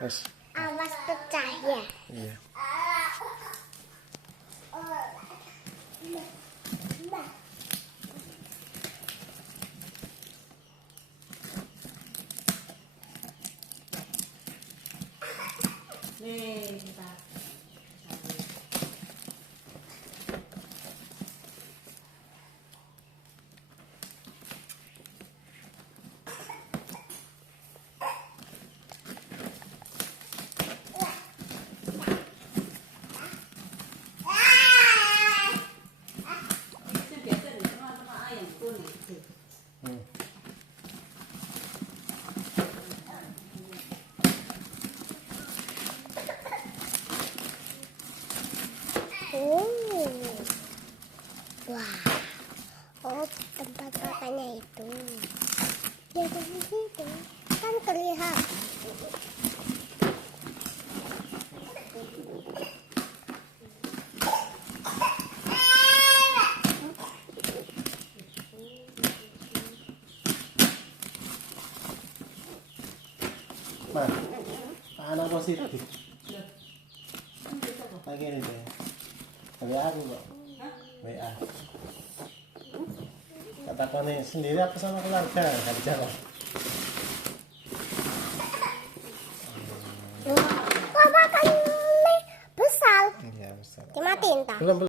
Wes. Awas pecah ya. Iya. Nih, kita. Hmm. Wah. Oh, tempat makannya itu. Ya dari situ. Kan terlihat. Mah, anak positif. Lagi ini deh. WA aku kok. WA. Katakan nih sendiri apa sama keluarga? Gak dijawab. Wah, makan besar. Iya, besar. Dimatiin tak? Belum.